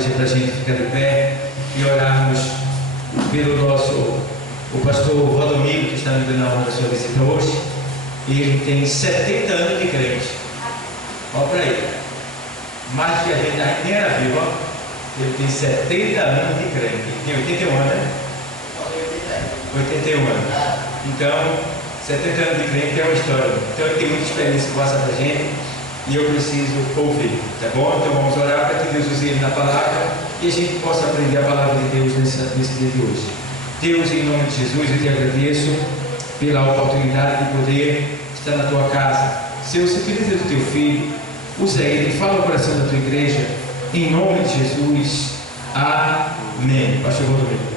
igreja para a gente ficar de pé e orarmos pelo o pastor Valdomiro, que está me dando a honra da sua visita hoje. E ele tem 70 anos de crente. Olha para ele. Mais que a gente nem era vivo, ó. Ele tem 70 anos de crente. Ele tem 81 anos, né? 81 anos. Então, 70 anos de crente é uma história. Então ele tem muita experiência que passa para a gente. E eu preciso ouvir, tá bom? Então vamos orar para que Deus use ele na palavra e a gente possa aprender a palavra de Deus nesse dia de hoje. Deus, em nome de Jesus, eu te agradeço pela oportunidade de poder estar na tua casa. Senhor, se utiliza do teu filho, usa ele, fala o coração da tua igreja, em nome de Jesus. Amém. Pastor Rodrigo.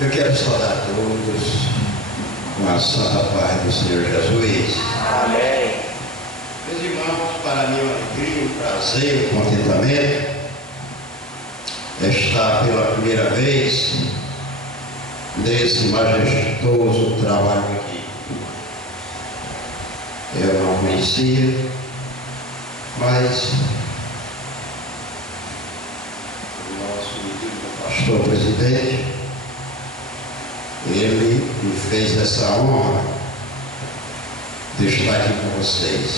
Eu quero saudar todos com a santa paz do Senhor Jesus. Amém. Meus irmãos, para mim é uma alegria, um prazer, um contentamento estar pela primeira vez nesse majestoso trabalho aqui. Eu não conhecia, mas o nosso querido pastor presidente, ele me fez essa honra de estar aqui com vocês.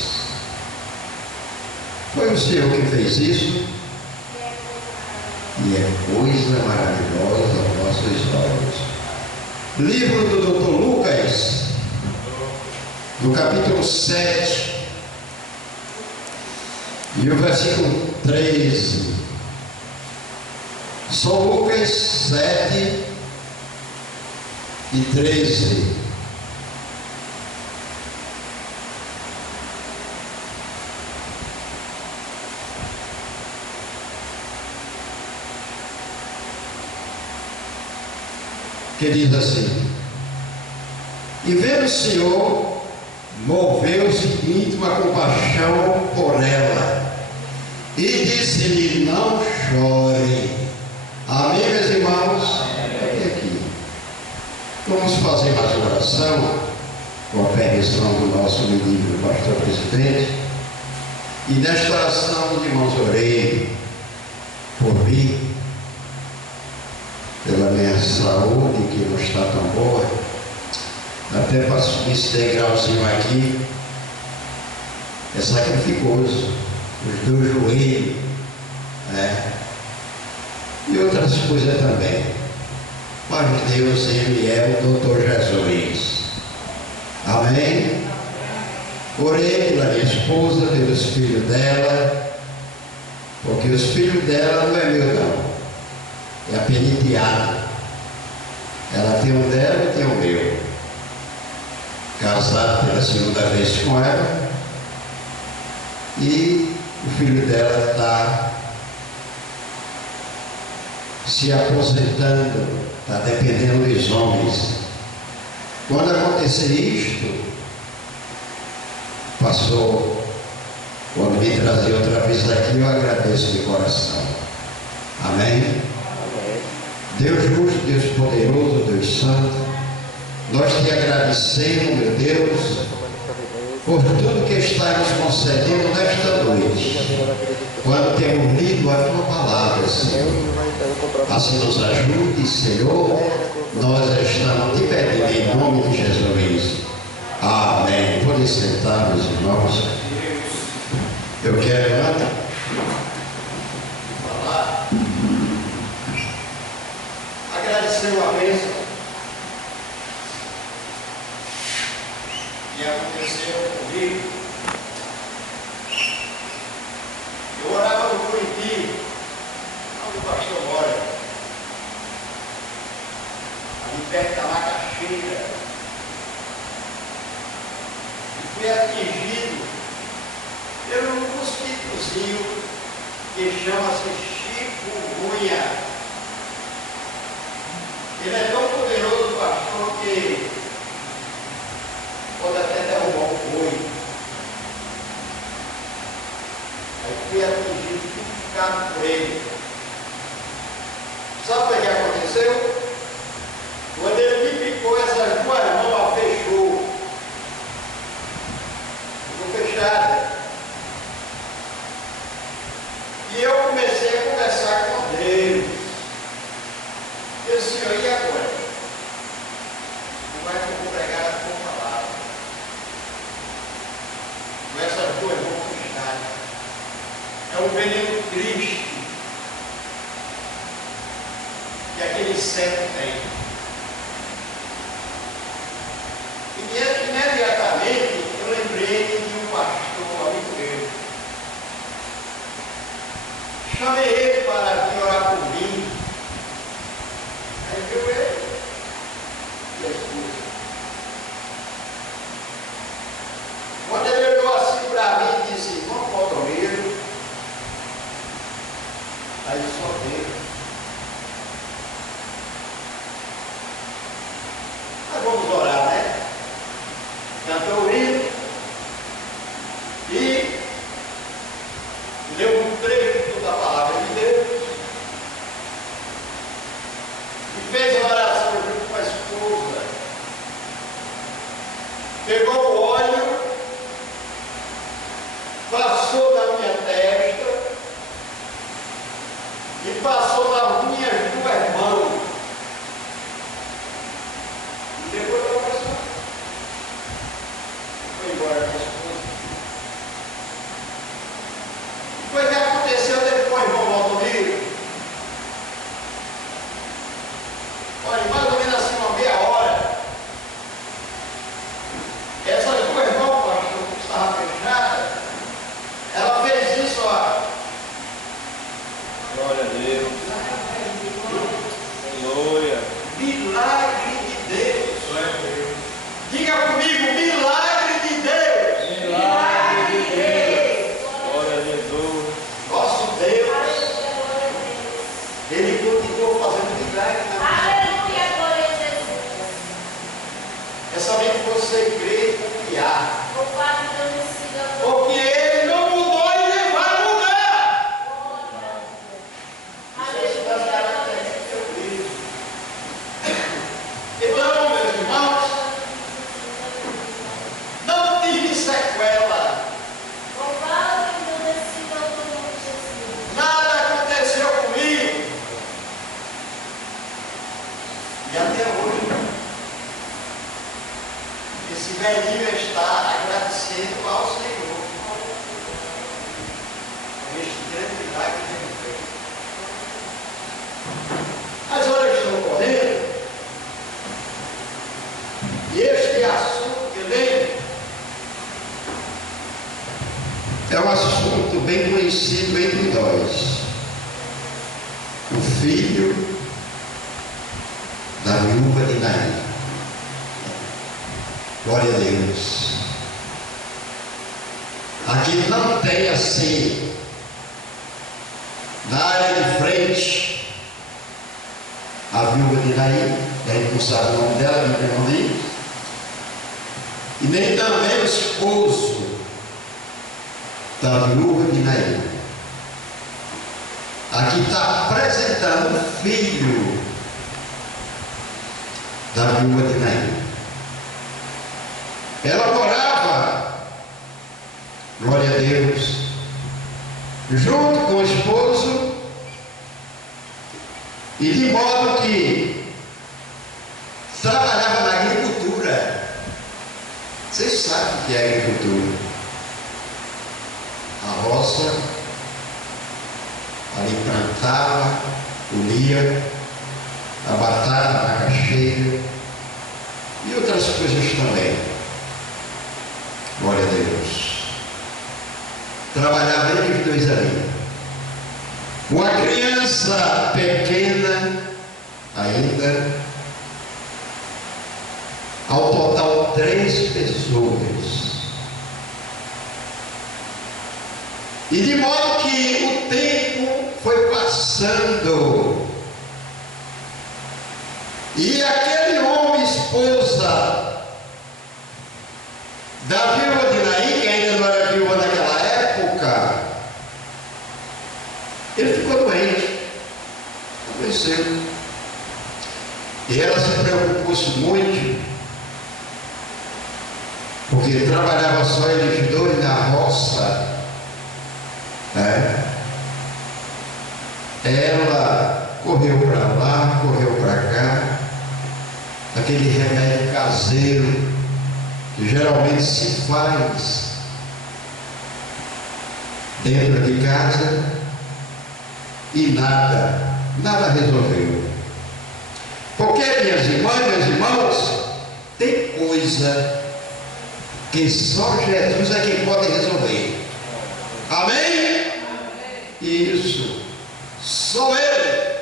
Foi o Senhor que fez isso e é coisa maravilhosa aos nossos olhos. Livro do Dr. Lucas, no capítulo 7 e o versículo 13. São Lucas 7 e 13. Que diz assim: e vendo o Senhor, moveu-se de íntima compaixão por ela e disse-lhe: não chore. Amém, meus irmãos? Aqui. Vamos fazer mais uma oração com a permissão do nosso ministro, pastor presidente. E nesta oração, os irmãos, orei por mim, pela minha saúde, que não está tão boa, até para subir esse degrauzinho aqui é sacrificoso, os dois joelhos, né? E outras coisas também. Mas Deus, Ele é o Doutor Jesus. Amém? Orei pela minha esposa, pelos filhos dela, porque os filhos dela não é meu não, é a peniteada. Ela tem um dela e tem o meu. Casado pela segunda vez com ela, e o filho dela está se aposentando, está dependendo dos homens. Quando acontecer isto, passou, quando me trazer outra vez aqui, eu agradeço de coração. Amém? Deus justo, Deus poderoso, Deus santo, nós te agradecemos, meu Deus, por tudo que está nos concedendo nesta noite, quando temos lido a tua palavra, Senhor. Assim nos ajude, Senhor, nós estamos te pedindo em nome de Jesus. Amém. Podem sentar, meus irmãos. Eu quero antes falar, agradecer uma bênção que aconteceu comigo. Eu orava no Curitiba, onde o pastor mora, ali perto da Macaxeira, e fui atingido pelo um mosquitozinho que chama-se chikungunya. Ele é tão poderoso, pastor, que pode até derrubar um boi. Aí fui atingido picado por ele. Sabe o que aconteceu? Quando ele me picou, essas duas mãos a fechou. Ficou fechada. E eu comecei a conversar com Deus. Eu disse, Senhor, e agora? Como é que eu vou pregar a tua palavra? Com essas duas mãos fechadas. É um veneno triste que aquele cego tem. E imediatamente eu lembrei de um pastor amigo meu. Chamei ele para vir orar por mim. Aí viu ele e a esposa. Quando ele olhou assim para mim e disse, irmão Valdomiro, aí só Deus. Mas vamos orar, né? Cantou o hino e leu um trecho da palavra de Deus e fez a oração junto com a esposa. Pegou o óleo, passou na minha testa e passou nas minhas duas mãos. E depois da oração foi embora com a esposa. O que aconteceu depois, irmão Valdomiro? Olha, mais ou menos assim, uma meia hora. Essas duas mãos, pastor, que estava fechada, ela fez isso, ó. Glória a Deus. Glória. Milagre de Deus. Glória a Deus. Diga comigo, milagre de Deus. Milagre de Deus. Glória a Jesus. Nosso Deus, Ele continuou fazendo milagre na vida. Aleluia, glória a Jesus. É somente você crer e confiar. Louvado Deus siga a Porque Ele não mudou e Ele vai mudar. Isso é das características que eu vejo. Então, meus irmãos, não tive sequela. Louvado Deus siga o nome de Jesus. Nada aconteceu comigo. E até hoje, esse velhinho está agradecendo ao Senhor por este grande milagre que Ele fez. As horas estão correndo e este assunto que eu leio é um assunto bem conhecido entre nós. O filho da viúva de Naim. Glória a Deus. Aqui não tem assim, na área de frente, a viúva de Naim, a gente não sabe o nome dela, não diz, e nem também o esposo da viúva de Naim. Aqui está apresentando o filho da viúva de Naim. Ela morava, glória a Deus, junto com o esposo, e de modo que trabalhava na agricultura. Vocês sabem o que é agricultura? A roça, ali plantava, colhia a batata, a macaxeira e outras coisas também. Glória a Deus. Trabalhava eles dois ali. Uma criança pequena ainda. Ao total 3 pessoas. E de modo que o tempo foi passando. E aquele homem, esposa da viúva de Naim, que ainda não era viúva naquela época, Ele ficou doente, adoeceu. E ela se preocupou-se muito, porque trabalhava só eles dois na roça, né? Ela correu para lá, correu para cá, aquele remédio caseiro que geralmente se faz dentro de casa, e nada resolveu. Porque, minhas irmãs, meus irmãos, tem coisa que só Jesus é quem pode resolver. Amém? Isso. Só Ele.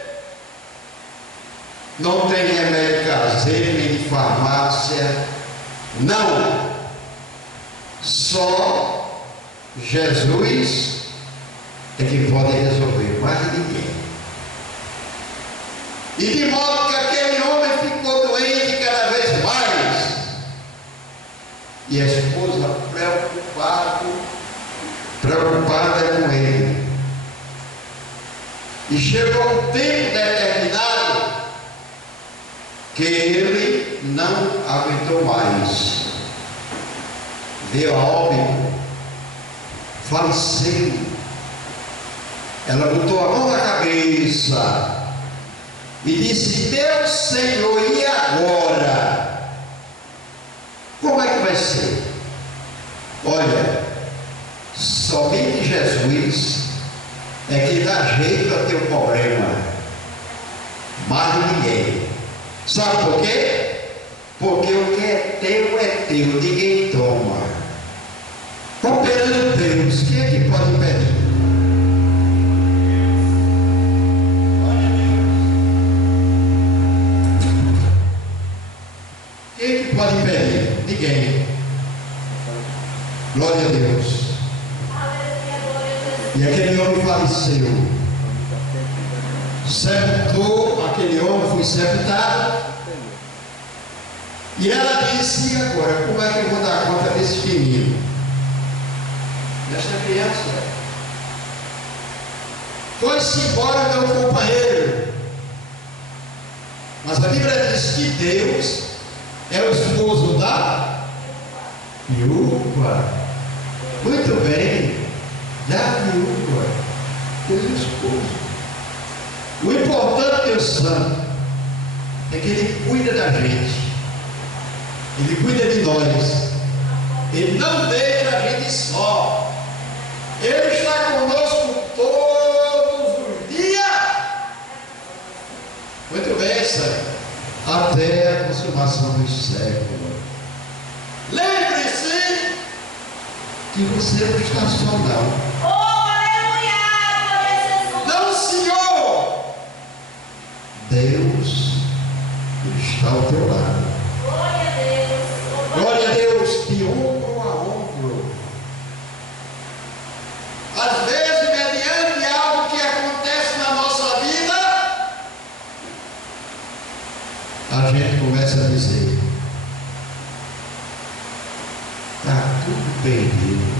Não tem remédio caseiro, nem de farmácia. Não. Só Jesus é quem pode resolver, mais ninguém. E de modo que aquele homem ficou doente cada vez mais. E a esposa preocupada com ele. E chegou um tempo determinado que ele não aguentou mais. Veio a óbito, faleceu. Ela botou a mão na cabeça e disse: meu Senhor, e agora? Como é que vai ser? Olha, somente Jesus é que dá jeito a teu problema, mais ninguém. Sabe por quê? Porque o que é teu, ninguém toma. Operando Deus, quem é que pode impedir? Quem é que pode impedir? Ninguém. Glória a Deus. E aquele homem faleceu. Sepultou, aquele homem foi sepultado. E ela disse: e agora, como é que eu vou dar conta desse menino? Desta criança? Foi-se embora meu companheiro. Mas a Bíblia diz que Deus é o esposo da viúva. Muito bem, da viúva, Deus é o esposo. O importante, Deus Santo, é que Ele cuida da gente. Ele cuida de nós. Ele não deixa a gente só. Ele está conosco todos os dias. Muito bem, Senhor. Até a consumação dos séculos. Lembre-se que você não está só, não. Oh, aleluia! Glória a Jesus! Não, Senhor! Deus está ao teu lado. Glória a Deus! Glória a Deus, de ombro a ombro. Às vezes, mediante algo que acontece na nossa vida, a gente começa a dizer: está tudo perdido.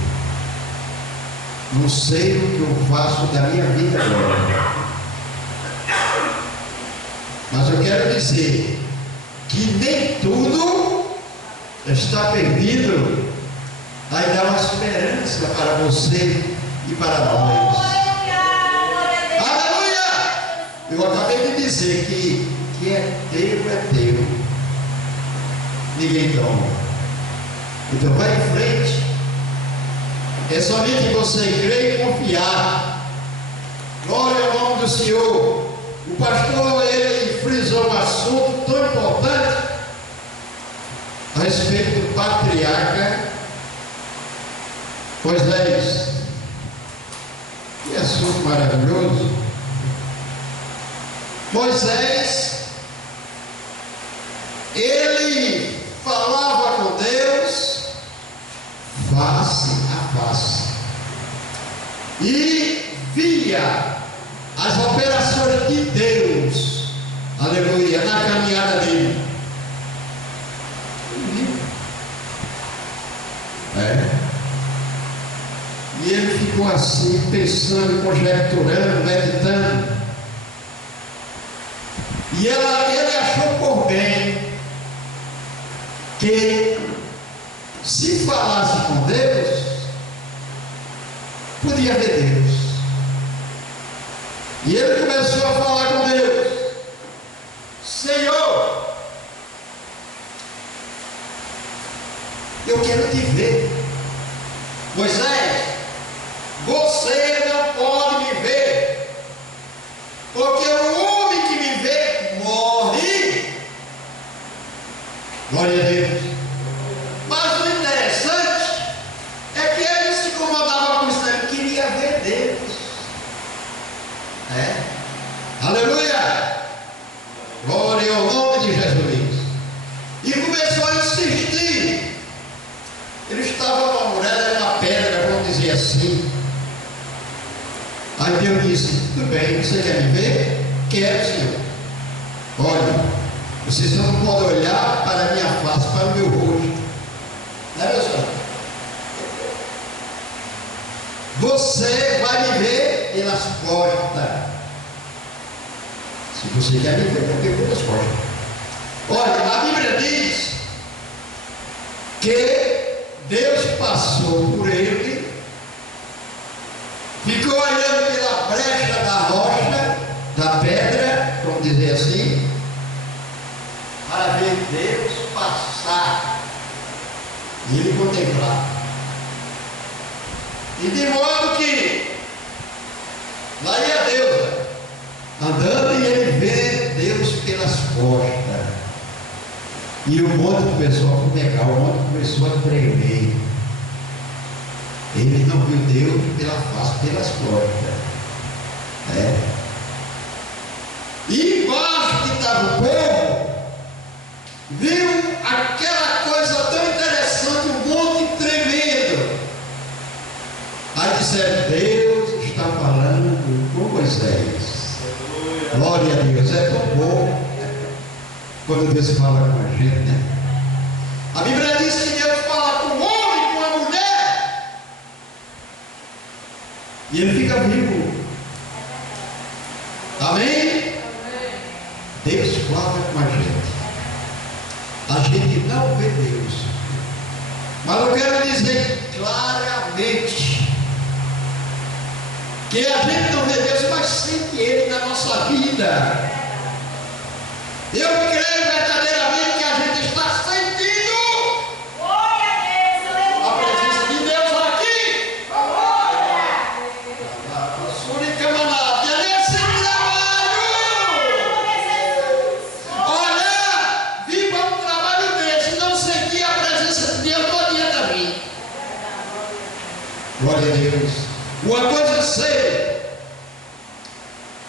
Não sei o que eu faço da minha vida agora. Mas eu quero dizer que nem tudo está perdido. Aí dá uma esperança para você e para nós. Aleluia! Eu acabei de dizer que é teu. Ninguém toma. Então vai em frente. É somente você crer e confiar. Glória ao nome do Senhor. O pastor, ele frisou um assunto tão importante a respeito do patriarca Moisés. Que assunto maravilhoso. Moisés, ele falava com Deus face a face e via as operações de Deus, aleluia, na caminhada dele. E ele ficou assim, pensando, conjecturando, meditando. E ele achou por bem que, se falasse com Deus, podia ver Deus. E ele começou a falar com Deus: Senhor, eu quero te ver. Moisés, você não pode me ver, porque o homem que me vê morre. Glória a Deus. Mas o interessante é que ele se incomodava com isso, ele queria ver Deus. Aleluia! Glória ao nome de Jesus. E começou a insistir. Ele estava numa muralha, numa pedra, vamos dizer assim. Aí Deus disse: tudo bem, você quer me ver? Quero, Senhor. Olha, você só não pode olhar para a minha face, para o meu rosto. Não é, meu senhor? Você vai me ver pelas costas. Se você quer me ver, eu ver pelas costas. Olha, a Bíblia diz que Deus passou por ele, ficou olhando pela brecha da rocha, da pedra, vamos dizer assim, para ver Deus passar e ele contemplar. E de modo que lá ia Deus andando e ele vê Deus pelas costas. E o monte começou a fumegar, o monte começou a tremer. Ele não viu Deus pela face, pelas costas. E embaixo que estava o povo, viu aquela coisa tão interessante, um monte tremendo. Aí disseram: Deus está falando com Moisés. Glória a Deus, é tão bom quando Deus fala com a gente, né? A Bíblia diz que Deus fala com o homem, com a mulher, e ele fica vivo. Amém? Deus fala com a gente. A gente não vê Deus, mas eu quero dizer claramente que a gente não vê Deus, mas sente Ele na nossa vida. Eu creio verdadeiramente que a gente está sentindo a presença de Deus aqui. É nesse trabalho. Olha, vim para um trabalho desse, não senti a presença de Deus, não adianta vir. Glória a Deus. Uma coisa eu sei,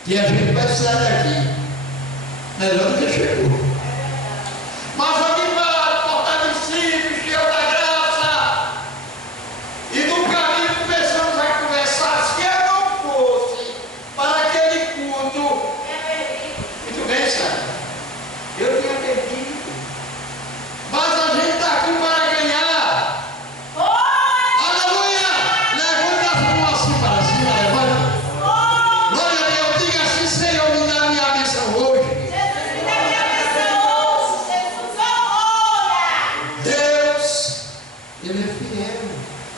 que a gente vai sair daqui melhor do que chegou. Mas alguém vai portar de si, cheio da graça. E no caminho começamos a conversar. Se eu não fosse para aquele culto, muito bem, sabe? Eu tinha perdido. Mas a gente está aqui para ganhar. Aleluia! Levanta as mãos assim para cima, levanta. Glória a Deus, diga assim: Senhor, me dá a minha bênção hoje. Deus, Ele é fiel.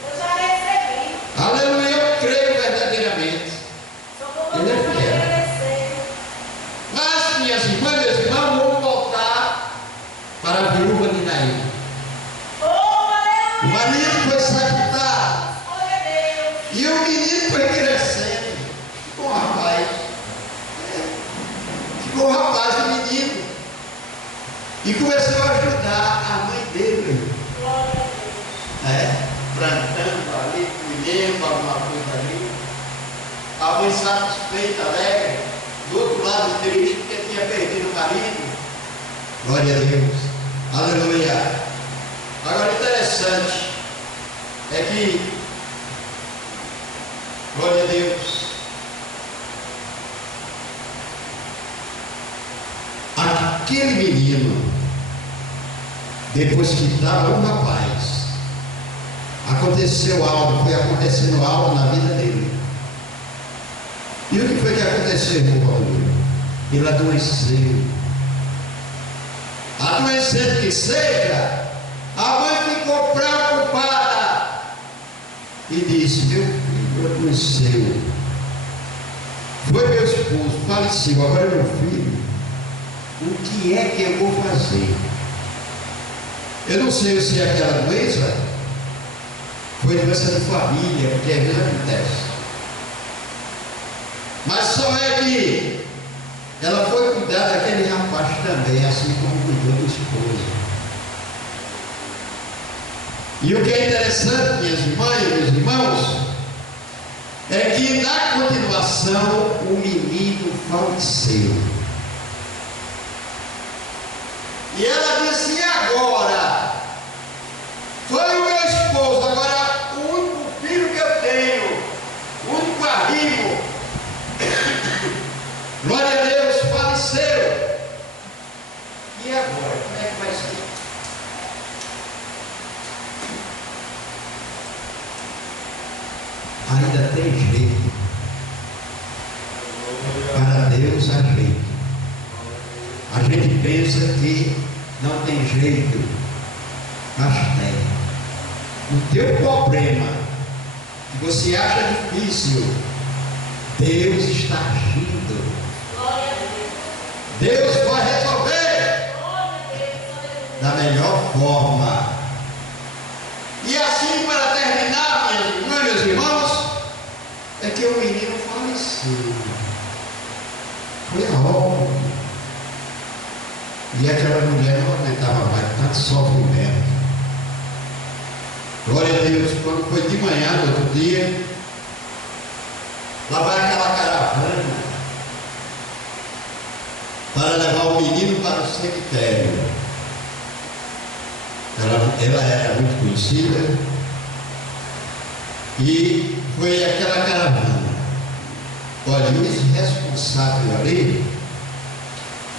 Eu já recebi. Aleluia, eu creio verdadeiramente. Só vou Ele é mandar fiel. agradecer. Mas, minhas irmãs, meus irmãos, vamos voltar para a viúva de Naim. Oh, O aleluia. marido foi sepultado Glória a Deus. e o menino foi crescendo. Ficou um rapaz. Ficou um rapaz, o menino. E começou a ajudar a mãe dele. Glória a Deus. Plantando ali, colhendo alguma coisa ali. A mãe satisfeita, alegre, do outro lado triste, porque tinha perdido o marido. Glória a Deus. Aleluia. Agora, interessante é que, glória a Deus, aquele menino, depois que estava um rapaz, aconteceu algo, foi acontecendo algo na vida dele. E o que foi que aconteceu, irmão Valdir? Ele adoeceu. Adoecendo que seja, a mãe ficou preocupada e disse: meu filho adoeceu. Foi meu esposo, faleceu, agora meu filho, o que é que eu vou fazer? Eu não sei se aquela doença foi doença de família, porque às vezes acontece. Mas só é que ela foi cuidar daquele rapaz também, assim como cuidou do esposo. E o que é interessante, minhas irmãs e meus irmãos, é que na continuação o menino faleceu. E ela disse: e agora? Foi o meu esposo, agora o único filho que eu tenho, o único amigo, glória a Deus, faleceu. E agora? Como é que vai ser? Ainda tem jeito. Para Deus há jeito. A gente pensa que não tem jeito, mas tem. O teu problema, que você acha difícil, Deus está agindo. Deus vai resolver da melhor forma. E assim, para terminar, meus irmãos, é que o menino faleceu. Foi a obra. E aquela mulher não aguentava mais tanto sofrimento. Glória a Deus, quando foi de manhã, no outro dia, lá vai aquela caravana para levar o menino para o cemitério. Ela era muito conhecida e foi aquela caravana. Olha, o responsável ali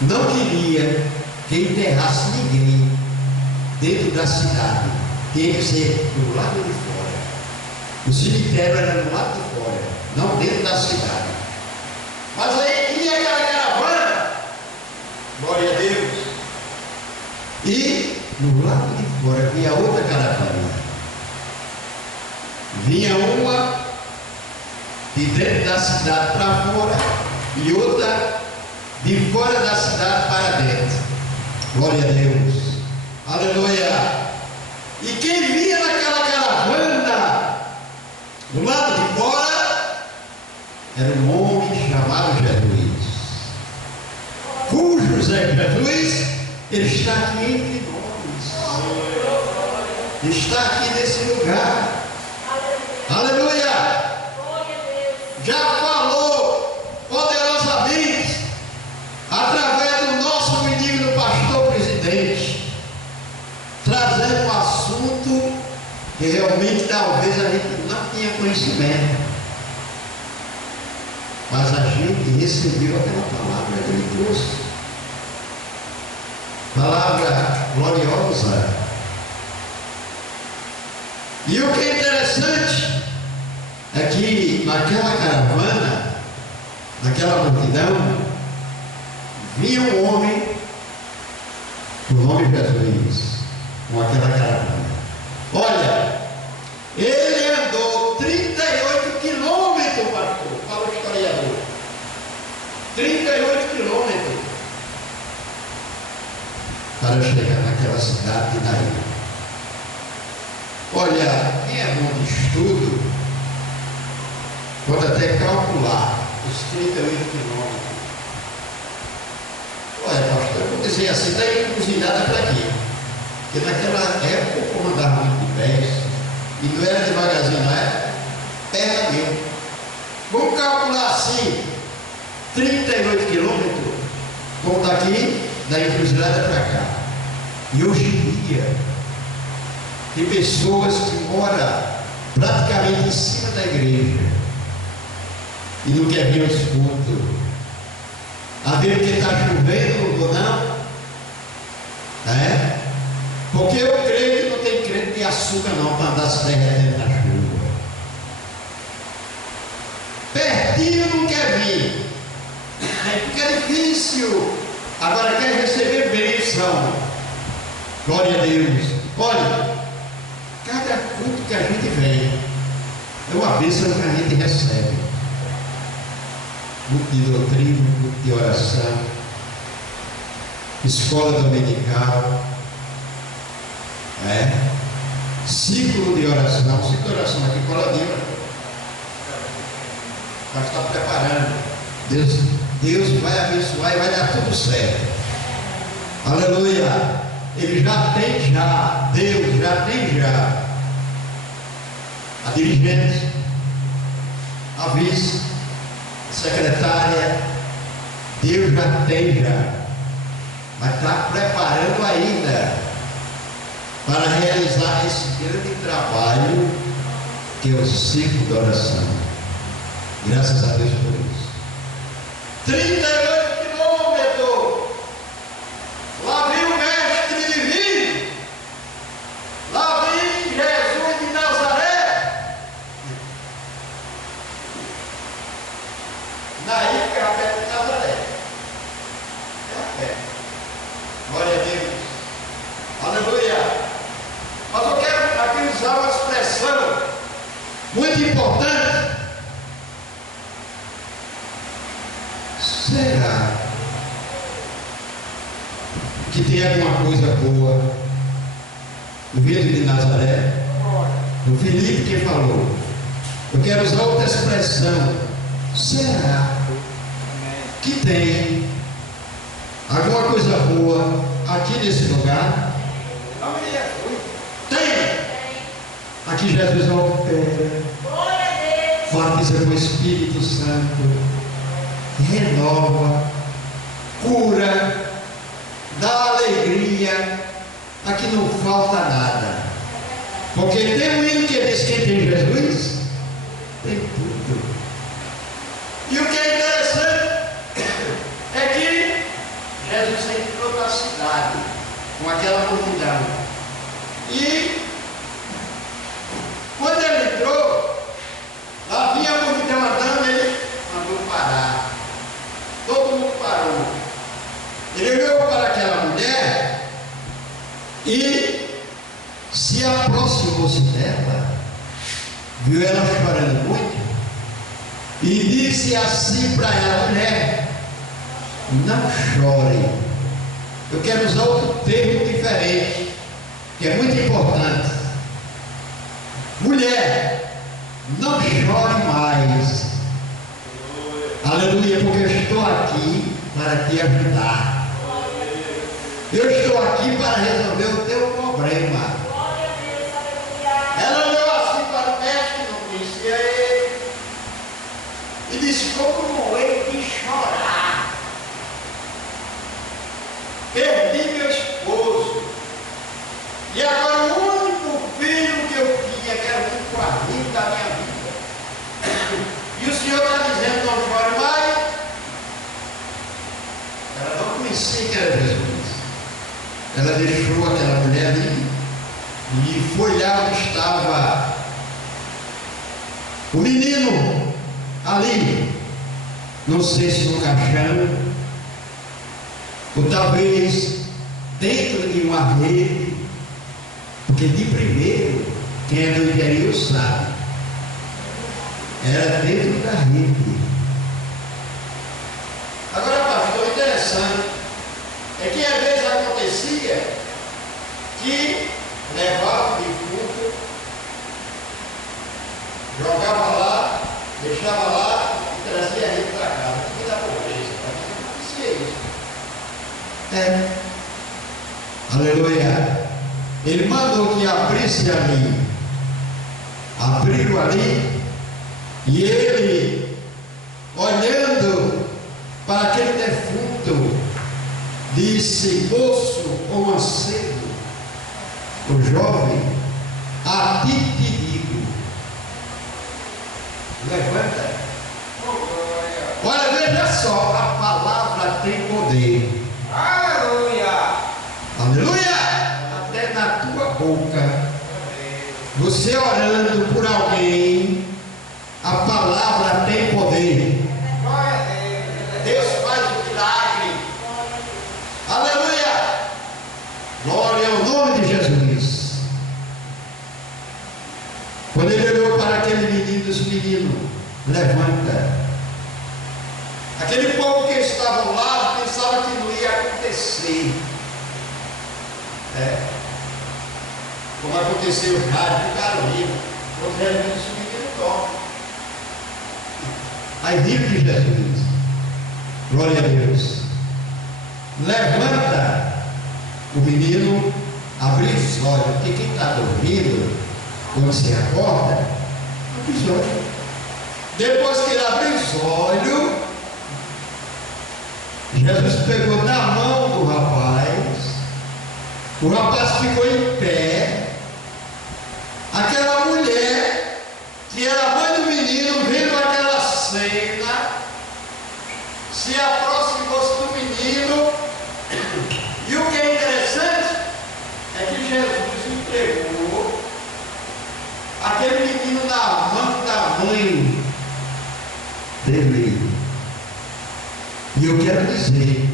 não queria que enterrasse ninguém dentro da cidade. Tinha que ser do lado de fora. O cemitério era do lado de fora, não dentro da cidade. Mas aí tinha aquela caravana, glória a Deus, e do lado de fora vinha outra caravana. Vinha uma de dentro da cidade para fora e outra de fora da cidade para dentro. Glória a Deus. Aleluia. E quem vinha naquela caravana do lado de fora era um homem chamado Jesus, cujo Jesus, ele está aqui entre nós, está aqui nesse lugar. Aleluia. Já falou poderosamente através do nosso menino pastor presidente, trazendo um assunto que realmente talvez a gente não tinha conhecimento, mas a gente recebeu aquela palavra que ele trouxe, palavra gloriosa. E o que é interessante é que naquela caravana, naquela multidão, vinha um homem, o nome de Jesus, com aquela caravana. Olha, ele andou 38 quilômetros, pastor, fala o historiador. 38 quilômetros para chegar naquela cidade de Naí. Olha, quem é bom de estudo pode até calcular os 38 quilômetros. Olha, pastor, eu vou dizer assim, daí encruzilhada para aqui. Porque naquela época eu comandava muito de pés, e não era devagarzinho, não era perto mesmo. Vamos calcular assim, 38 quilômetros, como daqui, da encruzilhada para cá. E hoje em dia, tem pessoas que moram praticamente em cima da igreja e não quer vir ao escuto. A ver que está chovendo ou não, né? Porque eu creio que não tem crente segredo de açúcar não, para andar se derretendo na chuva. Pertinho não quer vir, porque é difícil. Agora quer receber bênção. Glória a Deus. Olha, cada culto que a gente vem é uma bênção que a gente recebe. Culto de doutrina, culto de oração, escola dominical, ciclo de oração. Ciclo de oração aqui coladinho. Nós estamos preparando. Deus vai abençoar e vai dar tudo certo. Aleluia. Ele já tem Deus já tem a dirigente, a vice, secretária. Deus já tem mas está preparando ainda para realizar esse grande trabalho que é o ciclo de oração. Graças a Deus por isso. 38 quilômetros. Lá vem o mestre divino. Lá vem Jesus de Nazaré. Na ilha perto de Nazaré. É a fé. Glória a Deus. Aleluia. Mas eu quero aqui usar uma expressão muito importante. Será que tem alguma coisa boa no vídeo de Nazaré? O Felipe que falou. Eu quero usar outra expressão. Será que tem alguma coisa boa aqui nesse lugar? Tem. Aqui Jesus opera. Batiza com o Espírito Santo. Renova, cura, dá alegria. Aqui não falta nada, porque tem um hino que diz: quem tem Jesus tem tudo. E o que é interessante é que Jesus entrou na cidade com aquela multidão, e quando ele entrou, lá vinha a multidão andando, ele mandou parar. Todo mundo parou. Ele olhou para aquela mulher e se aproximou-se dela, viu ela chorando muito e disse assim para ela: mulher, não chore. Eu quero usar outro termo diferente, que é muito importante. Mulher, não chore mais. Aleluia, porque eu estou aqui para te ajudar. Eu estou aqui para resolver o teu problema. Ela olhou assim para o mestre, que não conhecia ele, e disse: como não hei de chorar? Perdi meu esposo, e agora o único filho que eu tinha, que era o único amigo da minha vida. E o Senhor está dizendo: não chore mais. Ela não conhecia que era Jesus. Ela deixou aquela mulher ali e foi lá onde estava o menino, ali, não sei se no caixão, ou talvez dentro de uma rede, porque de primeiro, quem é do interior sabe, era dentro da rede. Agora, pastor, interessante é que às vezes acontecia que levava de culto, jogava lá, deixava lá e trazia a rede para casa. Que da pobreza, acontecia isso. Aleluia. Ele mandou que abrisse ali. Abriram ali. E ele, olhando para aquele defunto, disse: moço ou mancebo, o jovem, a ti te digo, levanta. Olha, veja só, a palavra tem poder. Aleluia! Aleluia! Até na tua boca você orando por alguém, a palavra tem poder. Deus faz o milagre. Aleluia! Glória ao nome de Jesus. Quando ele olhou para aquele menino, disse: menino, levanta. Aquele povo que estava lá pensava que não ia acontecer. Como aconteceu já de Carolina. Quando ele disse: o menino dorme. Aí vive de Jesus. Glória a Deus. Levanta. O menino abriu os olhos, porque quem está dormindo, quando se acorda, abre os olhos. Depois que ele abriu os olhos, Jesus pegou na mão do rapaz, o rapaz ficou em pé. Aquela mulher, que era a mãe do menino, vendo aquela cena, se aproximou-se do menino. E o que é interessante é que Jesus entregou aquele menino na mão da mãe dele. E eu quero dizer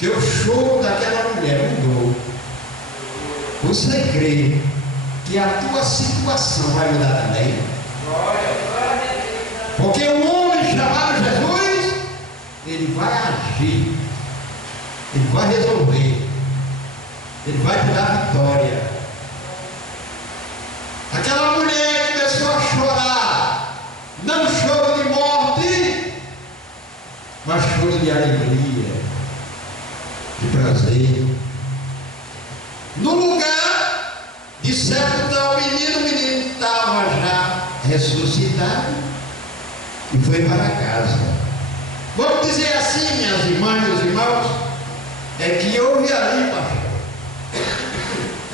que o choro daquela mulher mudou. Você crê que a tua situação vai mudar também? Porque o homem chamado Jesus, ele vai agir, ele vai resolver, ele vai te dar vitória. Aquela mulher começou a chorar, não choro de morte, mas choro de alegria, de prazer. No lugar de sepultar o menino estava já ressuscitado e foi para casa. Vamos dizer assim, minhas irmãs, meus irmãos, é que houve ali, pastor,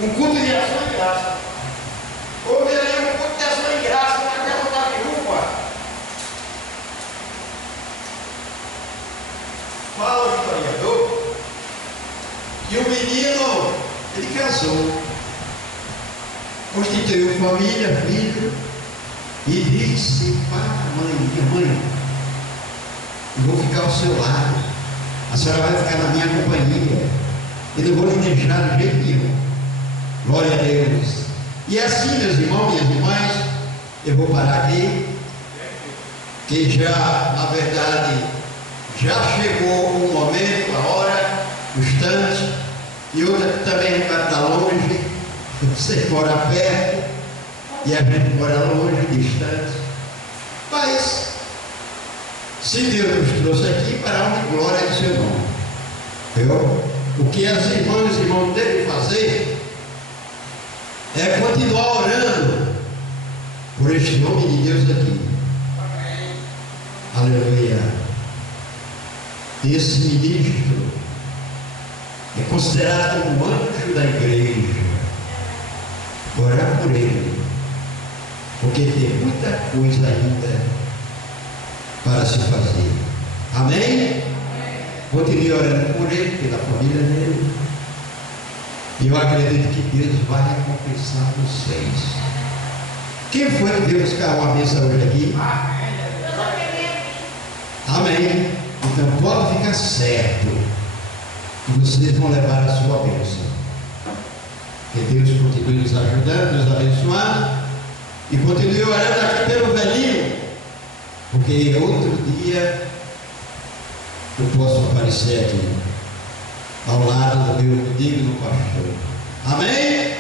um culto de ação e graça. Houve ali um culto de ação e graça na casa da viúva. Fala o historiador que o menino, ele casou, constituiu família, filho, e disse para a mãe: minha mãe, eu vou ficar ao seu lado, a senhora vai ficar na minha companhia, e não vou lhe deixar de jeito nenhum. Glória a Deus. E assim, meus irmãos, minhas irmãs, eu vou parar aqui, que já, na verdade, já chegou o momento, a hora, o instante, e outra que também vai estar longe. Você mora perto e a gente mora longe, distante. Mas, se Deus nos trouxe aqui, para a honra e glória do seu nome. O que as irmãs e irmãos devem fazer é continuar orando por este nome de Deus aqui. Aleluia. Esse ministro é considerado como anjo da igreja. Orar por ele, porque tem muita coisa ainda para se fazer. Amém? Continue orando por ele, pela família dele. E eu acredito que Deus vai recompensar vocês. Quem foi que veio buscar uma bênção hoje aqui? Amém. Então pode ficar certo que vocês vão levar a sua bênção. Que Deus continue nos ajudando, nos abençoando, e continue orando aqui pelo velhinho, porque outro dia eu posso aparecer aqui ao lado do meu digno pastor. Amém?